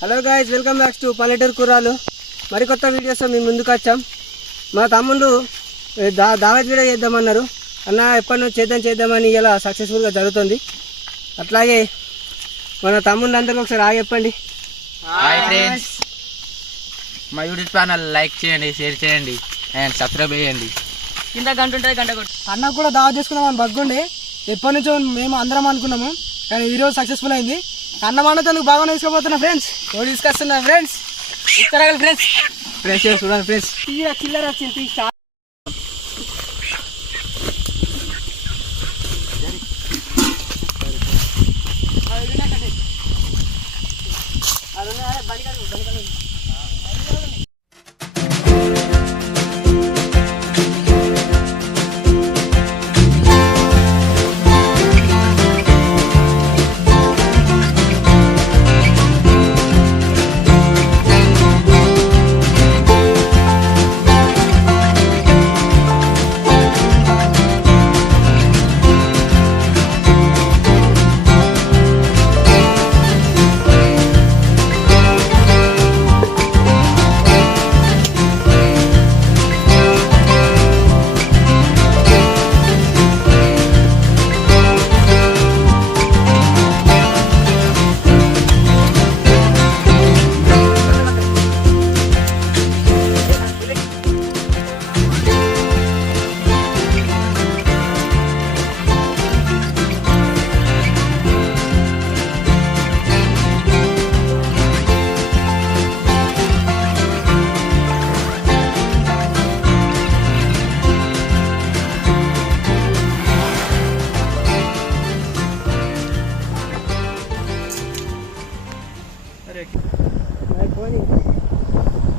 Hello guys, welcome back to పల్లెటూరు కుర్రాలు. మరికొత్త వీడియోస్తో మేము ముందుకు వచ్చాం. మా తమ్ముళ్ళు దావత్ వీడియో చేద్దామన్నారు. అన్న ఎప్పటి నుంచి చేద్దామని ఇలా సక్సెస్ఫుల్గా జరుగుతుంది. అట్లాగే మన తమ్ముళ్ళు అందరికీ ఒకసారి చెప్పండి. హాయ్ ఫ్రెండ్స్, మా యూట్యూబ్ ఛానల్ లైక్ చేయండి, షేర్ చేయండి అండ్ సబ్స్క్రైబ్ చేయండి. కింద గంట ఉంటుంది, గంట కొట్టు. అన్న కూడా దావత్ చేసుకున్నామని బగ్గుండి ఎప్పటి నుంచో మేము అందరం అనుకున్నాము, కానీ ఈరోజు సక్సెస్ఫుల్ అయింది. అన్నమాట తనకు బాగా తీసుకోబోతున్నా ఫ్రెండ్స్. ఎవరు తీసుకొస్తున్నా ఫ్రెండ్స్? ఇక్కడగలి ఫ్రెండ్స్. ఫ్రెండ్స్ చూడండి ఫ్రెండ్స్, చిల్లర వచ్చింది.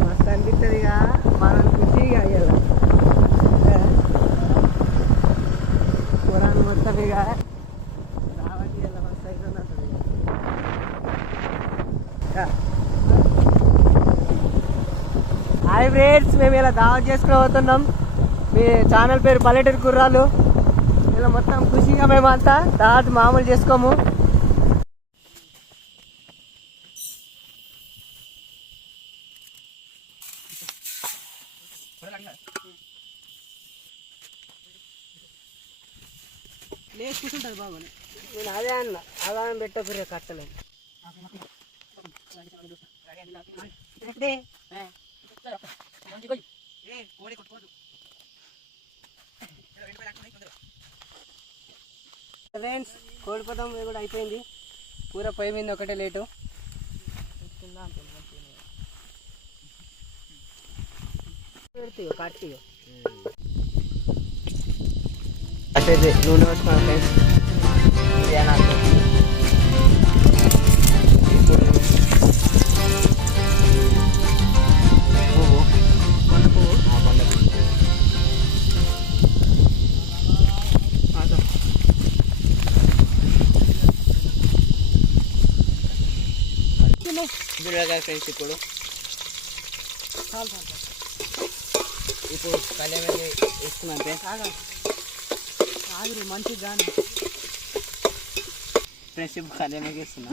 మస్తు అనిపిస్తుంది ఇక మనం ఖుషిగా అయ్యాలి పురాణం మొత్తం ఇక రావటి మస్తు అవుతుంది అసలు. హాయ్ ఫ్రెండ్స్, మేము ఇలా దావత్ చేసుకోబోతున్నాం. మీ ఛానల్ పేరు పల్లెటూరు కుర్రాలు. ఇలా మొత్తం ఖుషిగా మేమంతా దావత్ మామూలు చేసుకోము. లేచి కూర్చుంటుంది బాగుని. నేను అదే అన్న, అదానం పెట్టకురే కట్టలేదు. ఫ్రెండ్స్, కోడిపోతాం కూడా అయిపోయింది. కూర పొయ్యి మీద ఒకటే లేటు. కట్టి అట్లయితే నూనె వేసుకున్నాం ఫ్రెండ్స్. ఫ్రెండ్స్ ఇప్పుడు కళ్యాణ్ వేసుకున్నాం ఫ్రెండ్స్. ఆగురు మంచిగా కానీ ఫ్రెండ్స్ ఇప్పుడు కళ్యాణ్ వేస్తున్నా.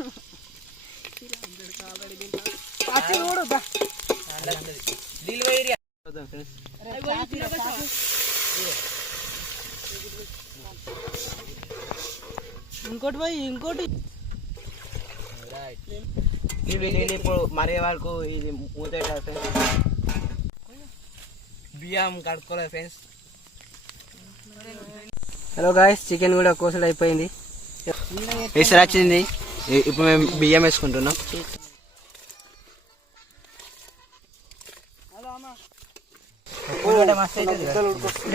ఇంకోటి పోయి ఇంకోటి ఇవి నేను ఇప్పుడు మరే వరకు ఇది మూత ఫ్రెండ్స్. బియ్యం కడుక్కోలేదు ఫ్రెండ్స్. హలో గాయ్స్, చికెన్ కూడా కోసలు అయిపోయింది. వేసరి వచ్చింది. ఇప్పుడు మేము బియ్యం వేసుకుంటున్నాం.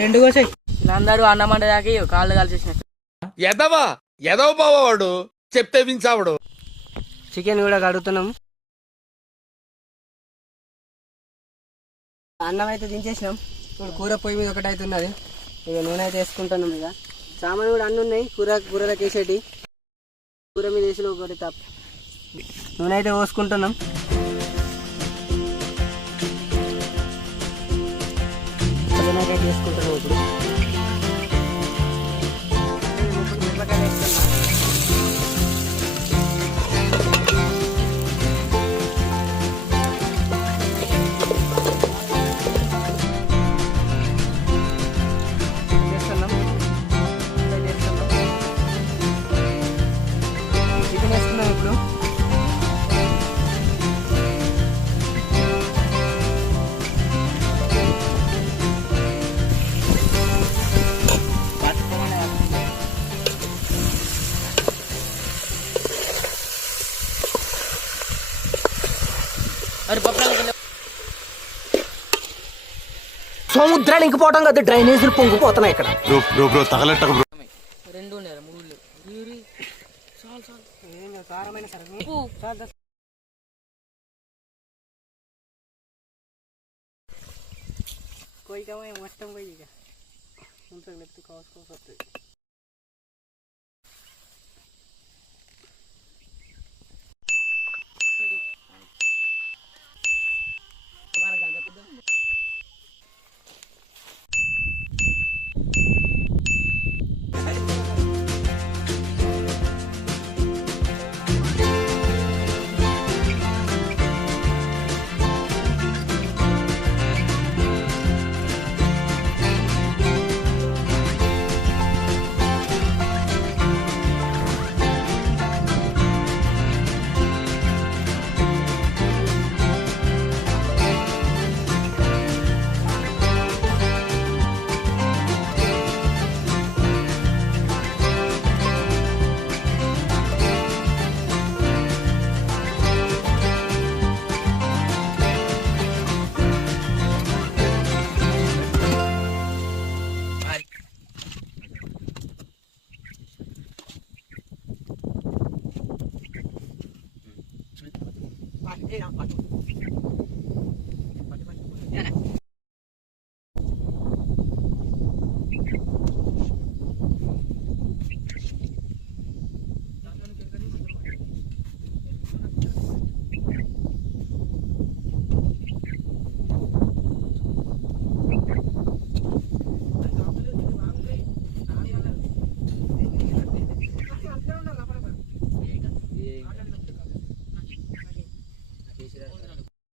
రెండు కోసాయి. అందరూ అన్నమాట దాకి కాళ్ళు కలిసేసిన ఎదవ బావాడు చెప్తే వించావుడు. చికెన్ కూడా కడుగుతున్నాం. అన్నం అయితే దించేసినాం. ఇప్పుడు కూర పొయ్యి మీద ఒకటి అవుతున్నది. ఇక నూనె అయితే వేసుకుంటున్నాం. ఇక సామాన్లు కూడా అన్నీ ఉన్నాయి. కూరలకు వేసేటి కూర మీద వేసి ఒకటి తప్ప నూనె అయితే పోసుకుంటున్నాం. వేసుకుంటున్నాం ఇప్పుడు. మిరపకాయలు వేసుకున్నాం. మరి పప్పులు సముద్రాలు ఇంకిపోవటం కదా, డ్రైనేజీలు పొంగిపోతున్నాయి ఇక్కడ. రెండు ఉన్నాయి మూడు చాలు చాలు కారమైన సరుకు చాలు కోయికమే మొత్తం పోయి ఇక ఇంట్లో నెత్తి కోసుకోవచ్చు.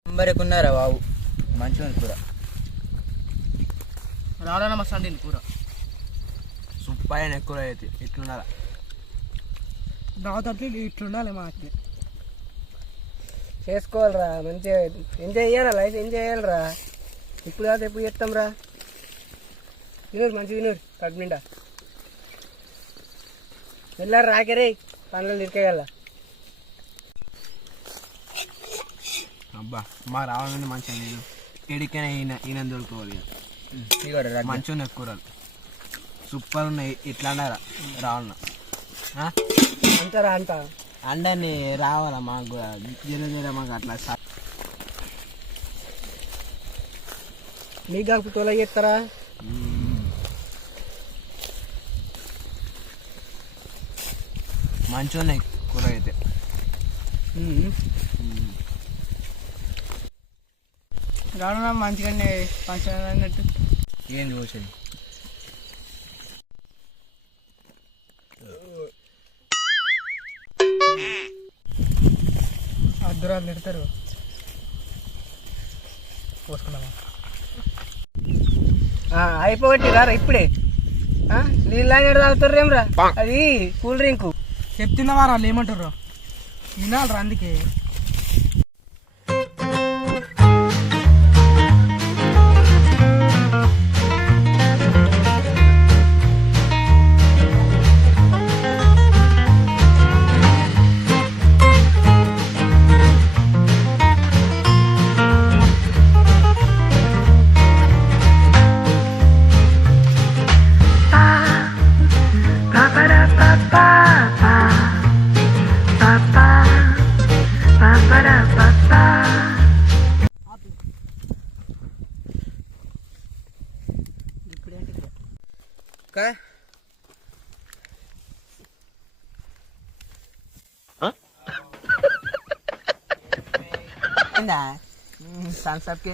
నెంబర్కున్నారా బాబు, మంచిగా ఉంది కూర. రాలన్న మస్తు అండి కూర. సూపర్ అయిన కూర అయితే ఇట్లున్నారా దాదాపు ఇట్లుండాలి మాకు. చేసుకోవాలిరా, మంచిగా ఎంజాయ్ చేయాలా, లైఫ్ ఎంజాయ్ చేయాలిరా. ఇప్పుడు కాదు ఎప్పుడు చేస్తాం రా. వినూరు మంచి వినూరు కడుపు నిండా వెళ్ళారు రాకరే పనులు ఇరికేయాల. అబ్బా మా రావాలని మంచిగా నేను ఎడికైనా ఈయన దొరుకుకోవాలి. మంచిగా ఉన్నాయి కూరలు, సూపర్ ఉన్నాయి. ఇట్లా అన్నారా రావాలన్నా అంటారా అంట అండని రావాలా మాకు కూడా జర మాకు అట్లా మీకు కాకపోతే తోలా చేస్తారా. మంచిగా ఉన్నాయి కూర అయితే. రావడం మంచిగానే ఫంక్షన్ అన్నట్టు. ఏంది పోసేది అద్దరాలు పెడతారు పోసుకున్నామా. అయిపోగట్టి రారా ఇప్పుడే. నీళ్ళు తాగుతారేమ్రా, అది కూల్ డ్రింక్. చెప్తున్నావా వాళ్ళు ఏమంటారు వినాలరా అందుకే. థమ్స్ అప్ కే